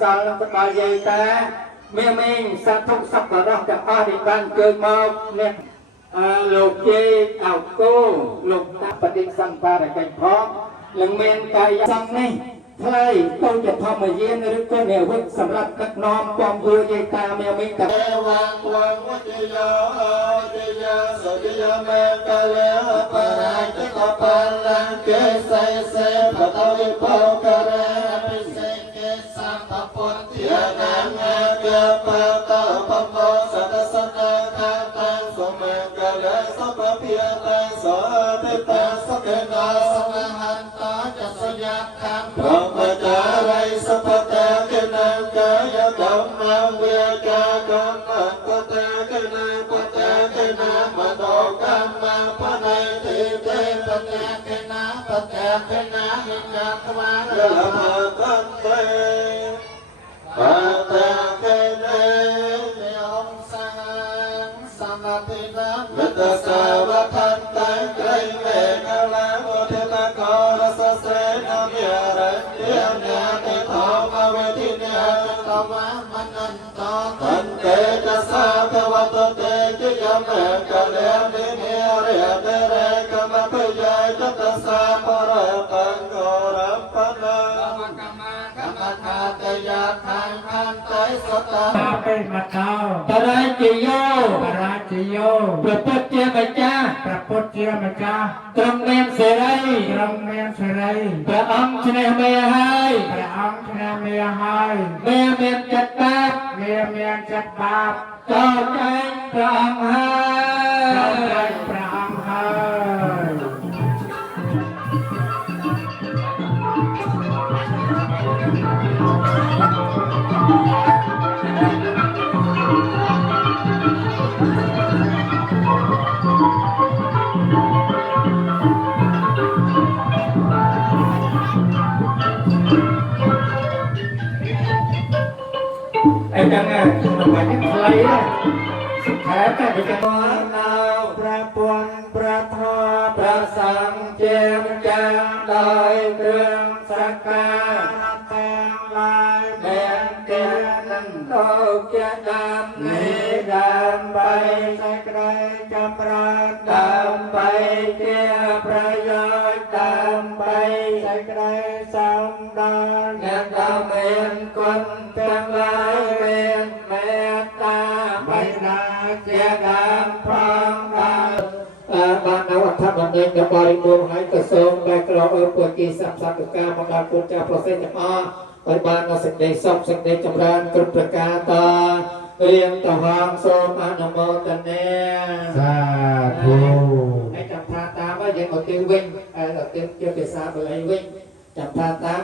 សលដល់យាយតាមានសាធុសប្បុរសទាំងអស់ដែលបានជួយមកអ្នកលោកជេអោគោលោកតាបដិសង្ការកិច្ចផងនឹងមានកាយសង្ឃនេះថ្លៃទៅជាធម្មយានឬក៏និវត្តសម្រាប់ដឹកនាំពំវយាយតាមានតែវងវងវតិយោតិយោសុតិយោមេកលេបរាជកបាលង្កេសៃសេបតវិបោករេពិសេកេសម្បពុទ្ធយានាមកបតបបសតសតថាតាសុមេកលេសពភិយតាសតិតាសកេណាសមហន្តចសយខាងប្រមចារិសពតកេណាកាយកម្មវិកាកម្មពតកេណាពតកេណាមโนកម្មបណៃទេទេពតកេណាពតកេណានិកាខ្វារមកំទេបតកេណានិហំសាងសមតិណាវតសាវថន្តៃក្រៃមេកលាវទិតកោរសសេនមិរតិញាតិធម្មវេទិញាតវមនន្តតន្តេតសាទវតតេជយមេកលេនិនិរិយតរេកមពយយតសាបរបង្ករបណាកម្មថាតយខាងខានតៃសតបិមតោបរាជយោព្រះពុទ្ធជាម្ចាស់ទ្រង់មានសេរីព្រះអង្គឈ្នះមេហើយមេមានចិត្តបាបចូលចែងព្រះអង្គហើយจังไงมันเป็นใครเนี่ยสุดท้ายแต่เป็นการเราพระพุทธพระธรรมพระสังฆ์เจียมจางโดยเครื่องสักการะแต่งลายแบ่งเตียนโตจะดำนี้ดำไปใส่ใครจำรักดำไปเจียประโยชน์ดำไปใส่ใครสมดอนเงินดำเมียนคนทั้งหลายเมียนเมตตาไปนาเจียดำพร้อมกันบ้านนวัดทับวันนี้จะบริบูรณ์ให้กระทรวงได้กรอบปวดกีสัมสักการมงคลพุทธเจ้าประเสริฐจำอ้อไปบ้านเราสิ่งใดสอบสิ่งใดจำรานกรุประกาตาเรียนต่อหางโสมอนุโมทนาสาธุให้จำพาตามว่าอย่างเอาติ้ววิ่งเอาติ้วเกี่ยวกับสาบอะไรวิ่งจำพาตาม